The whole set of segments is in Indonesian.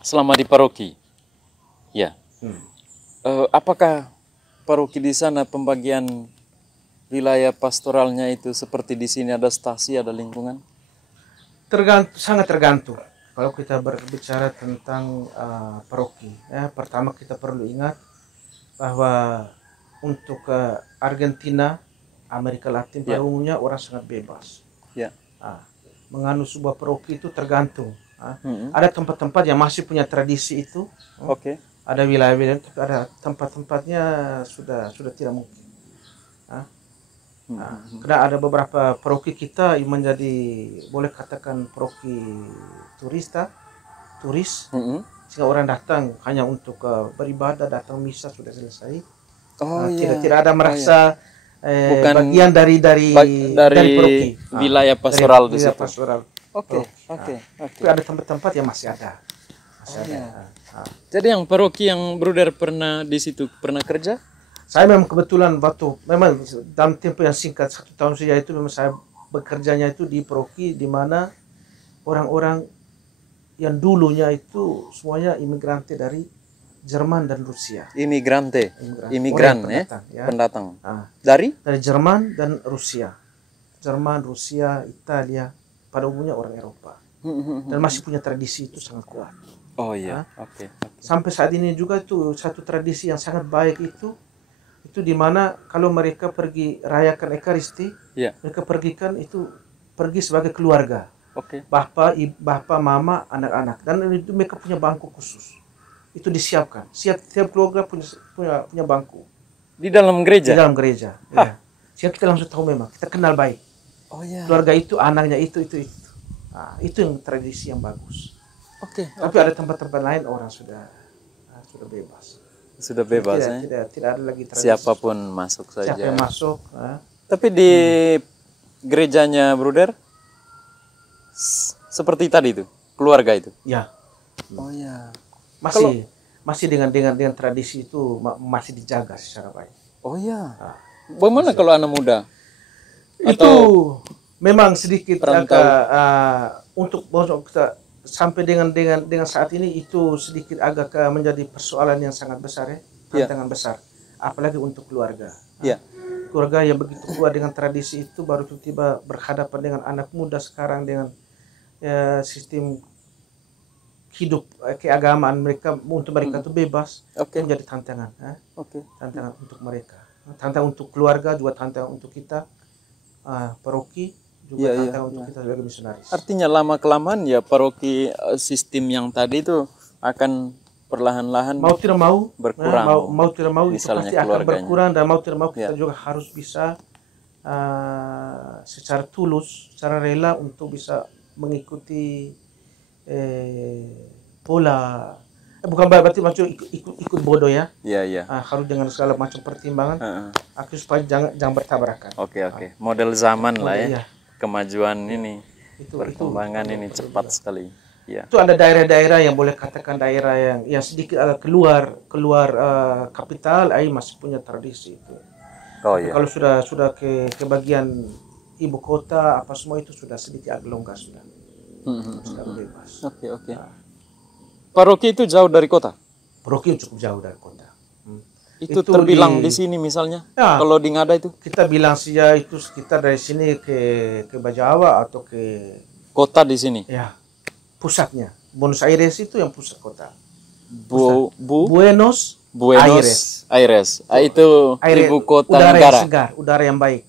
selama di paroki. Ya. Hmm. Apakah paroki di sana pembagian wilayah pastoralnya itu seperti di sini ada stasi, ada lingkungan? Sangat tergantung. Kalau kita berbicara tentang paroki, ya, pertama kita perlu ingat bahwa untuk Argentina, Amerika Latin pada Ya. umumnya orang sangat bebas. Ya. Menganut sebuah paroki itu tergantung. Mm-mm. Ada tempat-tempat yang masih punya tradisi itu. Oke. Ada wilayah-wilayah, tapi ada tempat-tempatnya sudah tidak mungkin. Karena ada beberapa paroki kita yang menjadi, boleh katakan paroki turis, Mm-mm. sehingga orang datang hanya untuk beribadah, datang misa sudah selesai. Oh iya. Tidak ada merasa Bukan bagian dari paroki. wilayah pastoral di wilayah situ. pastoral. Oke. Tapi ada tempat-tempat yang masih ada. Jadi yang paroki yang Bruder pernah di situ pernah kerja? Saya memang kebetulan memang dalam tempo yang singkat 1 tahun saja itu memang saya bekerjanya itu di paroki di mana orang-orang yang dulunya itu semuanya imigrante dari Jerman dan Rusia. Imigran Pendatang, ya. Pendatang. Dari Jerman dan Rusia. Jerman, Rusia, Italia, pada umumnya orang Eropa. Dan masih punya tradisi itu sangat kuat. Oh iya. Oke. Sampai saat ini juga itu satu tradisi yang sangat baik itu di mana kalau mereka pergi rayakan Ekaristi, mereka pergi sebagai keluarga. Oke. Bapak, mama, anak-anak, dan itu mereka punya bangku khusus. Itu disiapkan. Setiap keluarga punya bangku. Di dalam gereja. Di dalam gereja. Ya. Sehingga kita langsung tahu memang kita kenal baik. Oh iya. Keluarga itu, anaknya itu. Itu yang tradisi yang bagus. Oke. Tapi ada tempat-tempat lain orang sudah bebas. Sudah bebas, tidak ada lagi tradisi. Siapapun masuk saja. Siapa yang masuk. Tapi di gerejanya Bruder seperti tadi itu, keluarga itu. Ya. Oh ya. Masih dengan tradisi itu masih dijaga secara baik. Oh ya. Bagaimana kalau anak muda? Itu memang sedikit agak untuk kita sampai dengan saat ini itu sedikit agak menjadi persoalan yang sangat besar, ya, tantangan besar, apalagi untuk keluarga. Keluarga yang begitu kuat dengan tradisi itu baru tiba-tiba berhadapan dengan anak muda sekarang dengan sistem hidup keagamaan mereka, untuk mereka itu bebas, menjadi tantangan. Tantangan untuk mereka, tantangan untuk keluarga, juga tantangan untuk kita paroki, juga tantangan untuk kita sebagai misionaris. Artinya lama-kelamaan ya paroki sistem yang tadi itu akan perlahan-lahan mau tidak mau berkurang. Mau tidak mau itu pasti akan berkurang, dan mau tidak mau kita juga harus bisa secara tulus, secara rela untuk bisa mengikuti pola, bukan berarti macam ikut bodoh, ya. Iya. Harus dengan segala macam pertimbangan, supaya jangan bertabrakan. Oke. Model zaman lah, ya. Kemajuan ini, perkembangan ini cepat sekali. Ya. Itu ada daerah-daerah yang boleh katakan daerah yang sedikit agak keluar kapital, masih punya tradisi itu. Kalau sudah ke bagian ibu kota apa semua itu sudah sedikit agak longgar sudah. Sudah bebas. Oke. Paroki itu jauh dari kota? Paroki cukup jauh dari kota. Itu terbilang di sini misalnya, kalau di Ngada itu? Kita bilang saja itu sekitar dari sini ke Bajawa atau ke kota di sini. Ya, pusatnya. Buenos Aires itu yang pusat kota. Buenos Aires. Itu ibu kota negara. Udara yang baik.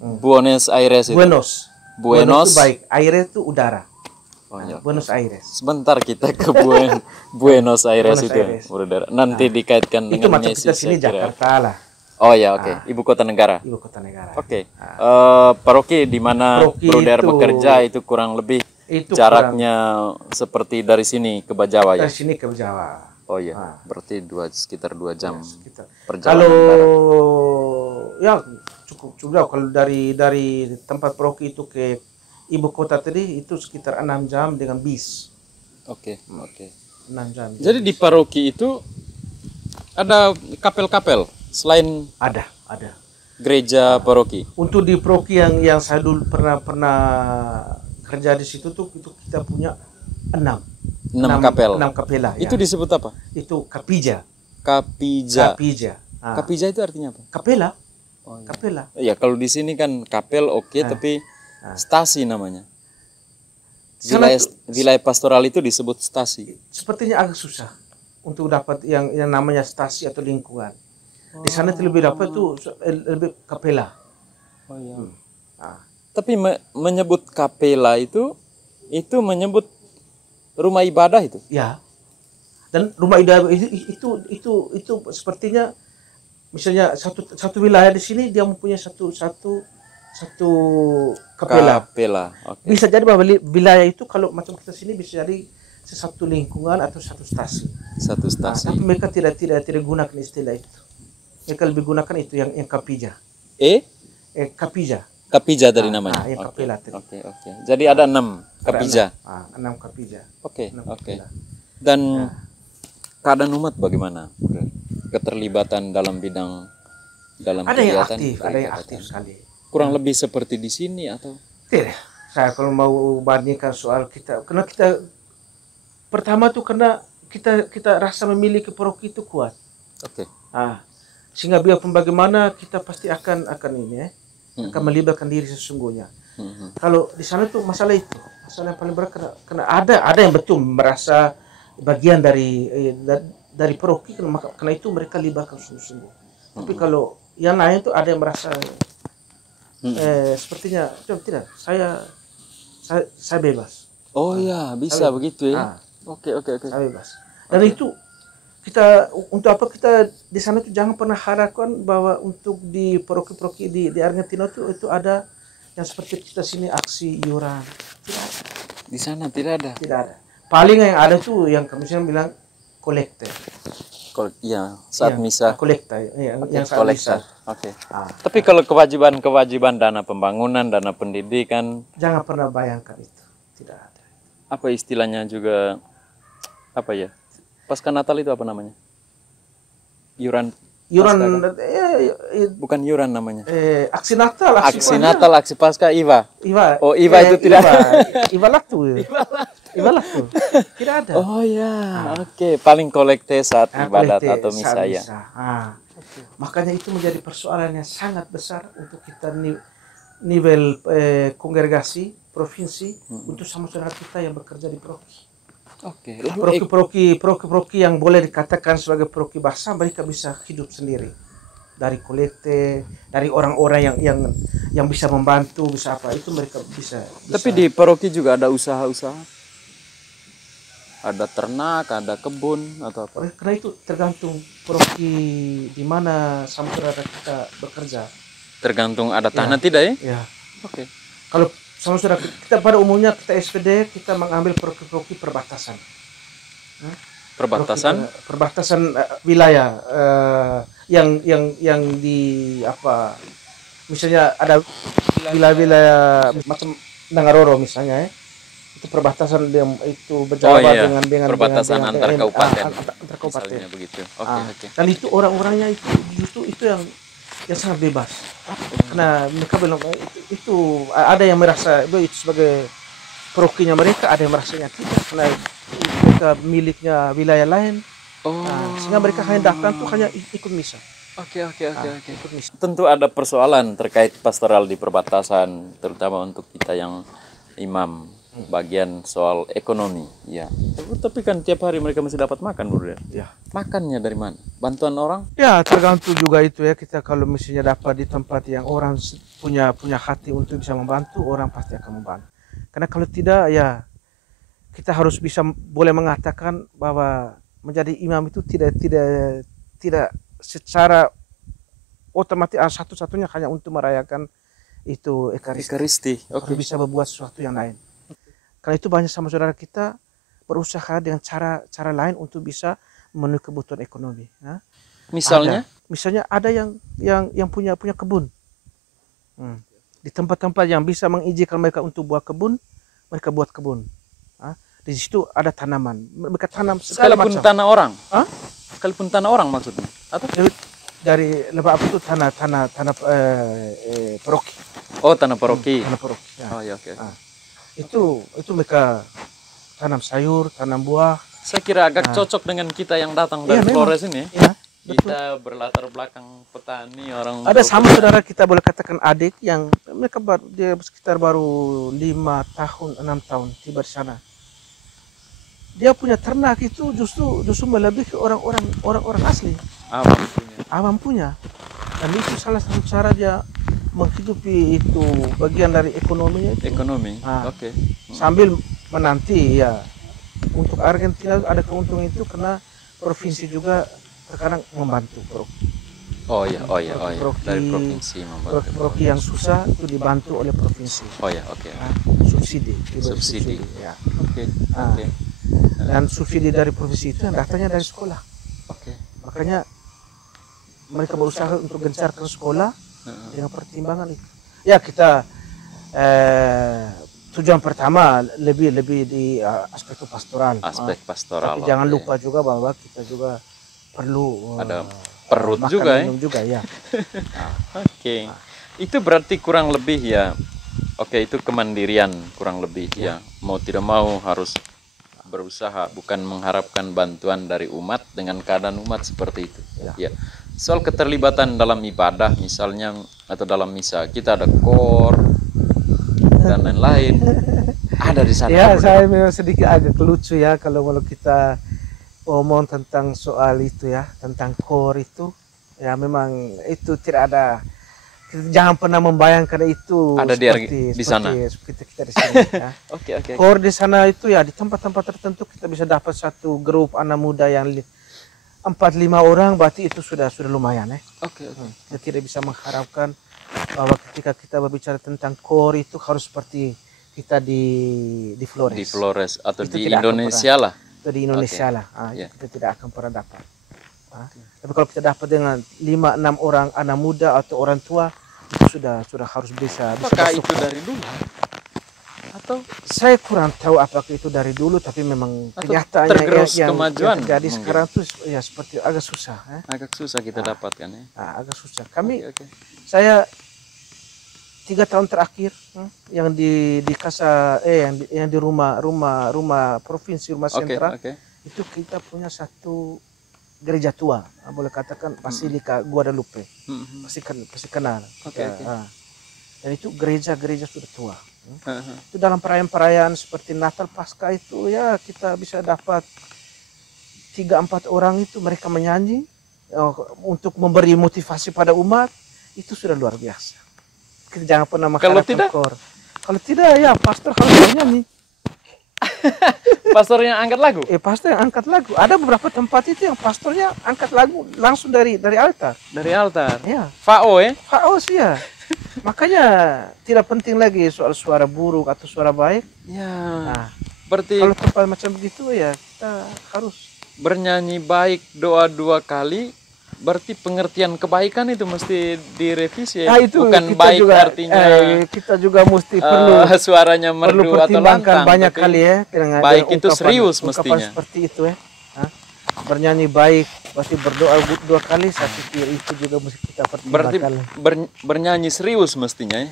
Buenos Aires itu. Buenos itu baik. Aires itu udara. Buenos Aires. Sebentar kita ke Buenos Aires itu, Bruder. Nanti dikaitkan itu dengan Yesus. Itu macam kita sini Jakarta lah. Oh ya, oke. Ibu kota negara. Oke. Paroki di mana Bruder bekerja itu kurang lebih jaraknya seperti dari sini ke Bajawa, ya? Dari sini ke Bajawa. Oh iya. Berarti sekitar 2 jam perjalanan. Kalau ya cukup juga kalau dari tempat paroki itu ke ibu kota tadi itu sekitar 6 jam dengan bis. Oke. 6 jam. Jadi di paroki itu ada kapel-kapel selain ada gereja paroki. Untuk di paroki yang saya dulu pernah kerja di situ tuh itu kita punya 6. kapel. 6 kapela. Itu Ya. disebut apa? Itu kapija. Kapija. Kapija. Ah. Kapija itu artinya apa? Kapela. Oh, iya. Kapela. Ya kalau di sini kan kapel oke, tapi stasi namanya. Wilayah pastoral itu disebut stasi. Sepertinya agak susah untuk dapat yang namanya stasi atau lingkungan. Di sana itu lebih dapat itu lebih kapela. Oh iya. Tapi menyebut kapela itu menyebut rumah ibadah itu. Ya. Dan rumah ibadah itu sepertinya misalnya satu wilayah di sini dia mempunyai satu kapela. Okay. Bisa jadi bahwa wilayah itu kalau macam kita sini bisa jadi satu lingkungan atau satu stasi. Tapi mereka tidak gunakan istilah itu. Mereka lebih gunakan itu yang kapija. Kapija. Kapija dari namanya. Yang kapela. Oke. Jadi ada 6 kapija. 6 kapija. Oke. Dan keadaan umat bagaimana? Keterlibatan dalam ada yang aktif sekali. Kurang lebih seperti di sini atau? Tidak. Saya kalau mau bandingkan soal kita, karena kita pertama tuh karena kita rasa memiliki paroki itu kuat. Oke. Sehingga biarpun bagaimana kita pasti akan ini akan melibatkan diri sesungguhnya. Kalau di sana tuh masalah yang paling berat karena ada yang betul merasa bagian dari paroki karena itu mereka libatkan sungguh-sungguh. Tapi kalau yang lain tuh ada yang merasa sepertinya tidak, saya bebas. Oh ya, bisa begitu ya. Oke. Saya bebas. Dan itu untuk apa kita di sana itu jangan pernah harapkan bahwa untuk di paroki-paroki di Argentina itu ada yang seperti kita sini aksi iuran. Tidak ada. Di sana tidak ada. Tidak ada. Paling yang ada tuh yang kami bilang kolekte. Iya, saat misa. Kolekta, yang saat misa. Oke. Tapi kalau kewajiban dana pembangunan, dana pendidikan, jangan pernah bayangkan itu. Tidak ada. Apa istilahnya juga apa ya? Pasca Natal itu apa namanya? Iuran. Bukan iuran namanya. Aksi Natal, aksi Pasca, IVA. Oh, IVA itu tidak. IVA laktu. Tidak ada. Oh ya, oke. Paling kolekte saat ibadat atau misa ya. Makanya itu menjadi persoalan yang sangat besar untuk kita nivel kongregasi provinsi untuk sama saudara kita yang bekerja di paroki. Oke. Paroki yang boleh dikatakan sebagai paroki basah mereka bisa hidup sendiri dari kolekte, dari orang-orang yang bisa membantu, bisa apa itu mereka bisa. Tapi di paroki juga ada usaha-usaha. Ada ternak, ada kebun atau apa? Karena itu tergantung paroki di mana sama saudara kita bekerja. Tergantung ada tanah tidak ya? Ya. Oke. Kalau sama saudara kita pada umumnya kita SPD kita mengambil paroki-paroki perbatasan. Perbatasan wilayah yang di apa? Misalnya ada wilayah macam Nangaroro misalnya itu perbatasan yang itu berjalan dengan perbatasan antar kabupaten. Antar kabupaten. Misalnya begitu. Oke. Dan itu orang-orangnya itu justru itu yang sangat bebas. Karena mereka bilang itu ada yang merasa itu sebagai parokinya mereka, ada yang merasanya tidak karena mereka miliknya wilayah lain. Sehingga mereka hanya datang tuh hanya ikut misa. Oke. Tentu ada persoalan terkait pastoral di perbatasan, terutama untuk kita yang imam. Bagian soal ekonomi, ya. Tapi kan tiap hari mereka masih dapat makan, Bro. Ya. Makannya dari mana? Bantuan orang? Ya, tergantung juga itu ya. Kita kalau misalnya dapat di tempat yang orang punya hati untuk bisa membantu, orang pasti akan membantu. Karena kalau tidak, ya kita harus bisa boleh mengatakan bahwa menjadi imam itu tidak secara otomatis satu-satunya hanya untuk merayakan itu Ekaristi. Harus bisa berbuat sesuatu yang lain. Karena itu banyak sama saudara kita berusaha dengan cara lain untuk bisa memenuhi kebutuhan ekonomi. Ya. Misalnya ada yang punya kebun. Di tempat-tempat yang bisa mengizinkan mereka untuk buat kebun, mereka buat kebun. Di situ ada tanaman. Mereka tanam segala macam. Sekalipun tanah orang. Sekalipun tanah orang maksudnya. Atau dari lebah apa itu tanah paroki. Oh, tanah paroki. Tanah paroki. Ya. Oh ya, oke. Itu mereka tanam sayur, tanam buah. Saya kira agak cocok dengan kita yang datang dari Iya, memang. Flores ini. Ya, Kita berlatar belakang petani orang. ada sama saudara kita boleh katakan adik yang mereka dia sekitar baru 5 tahun 6 tahun tiba di sana. Dia punya ternak itu justru melebihi orang asli, Awam punya. awam punya. Dan itu salah satu cara dia menghidupi itu bagian dari ekonominya itu. Ekonomi. Ah. Oke. Sambil menanti ya untuk Argentina ada keuntungan itu karena provinsi juga terkadang membantu Oh ya. Proki- Dari provinsi membantu. provinsi yang susah itu dibantu oleh provinsi. Oh ya, oke. Nah, subsidi, diberi Subsidi. ya. Oke. Ah. Oke. Dan subsidi dari provinsi itu yang datangnya dari sekolah. Oke. Makanya mereka berusaha untuk gencarkan sekolah dengan pertimbangan itu. Ya kita tujuan pertama lebih di aspek pastoral. Aspek pastoral. Tapi jangan oke. lupa juga bahwa kita juga perlu Ada perut makan, juga ya. minum juga ya. Oke. Itu berarti kurang lebih ya. Oke, itu kemandirian kurang lebih ya. Mau tidak mau harus berusaha, bukan mengharapkan bantuan dari umat dengan keadaan umat seperti itu. Ya. Soal keterlibatan dalam ibadah misalnya atau dalam misa, kita ada kor dan lain-lain. Ada di sana. Ya, Bro. saya memang sedikit agak lucu ya kalau kita ngomong tentang soal itu ya, tentang core itu. Ya memang itu tidak ada, jangan pernah membayangkan itu Ada di sana. Seperti kita di sini ya. Oke. Core di sana itu ya di tempat-tempat tertentu kita bisa dapat satu grup anak muda yang 4-5 orang, berarti itu sudah lumayan ya. Oke. Kita tidak bisa mengharapkan bahwa ketika kita berbicara tentang core itu harus seperti kita di Flores. Di Flores atau Itu di tidak akan Indonesia lah. Atau di Indonesia lah. Yeah. Kita tidak akan pernah dapat. Tapi kalau kita dapat dengan 5-6 orang anak muda atau orang tua, itu sudah harus bisa Apakah masuk. itu dari dulu? Atau Saya kurang tahu apakah itu dari dulu, tapi memang Atau kenyataannya tergerus yang kemajuan terjadi mungkin. sekarang tuh ya seperti agak susah. agak susah kita dapatkan ya? Agak susah. Kami Oke. saya 3 tahun terakhir yang di kasa yang di rumah provinsi, rumah sentra Oke. itu kita punya satu gereja tua, boleh katakan Basilika Guadalupe. Pasti kenal. Oke. Dan itu gereja sudah tua. Itu dalam perayaan-perayaan seperti Natal, Paskah itu ya kita bisa dapat 3-4 orang itu mereka menyanyi untuk memberi motivasi pada umat, itu sudah luar biasa. Kita jangan pernah Kalau mengharapkan tidak? Kalau tidak ya pastor harus menyanyi. Pastornya angkat lagu? Pastor yang angkat lagu. Ada beberapa tempat itu yang pastornya angkat lagu langsung dari altar. Dari altar? Ya. FAO ya? Faos ya. Makanya tidak penting lagi soal suara buruk atau suara baik. Ya. Nah, Berarti kalau tempat macam begitu ya kita harus bernyanyi baik doa 2 kali, berarti pengertian kebaikan itu mesti direvisi ya? itu Bukan kita baik juga, artinya kita juga mesti perlu suaranya perlu merdu atau pertimbangkan lantang. banyak tapi kali ya dengan baik dengan itu serius ungkapan mestinya. seperti itu ya. Bernyanyi baik berarti berdoa 2 kali, saya pikir itu juga mesti kita Berarti pertimbangkan. bernyanyi serius mestinya ya?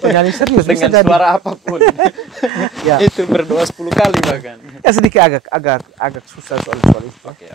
Penyanyi serius bisa Dengan jadi. suara apapun. Ya. Itu berdoa 10 kali bahkan. Ya sedikit agak susah soal itu. Oke.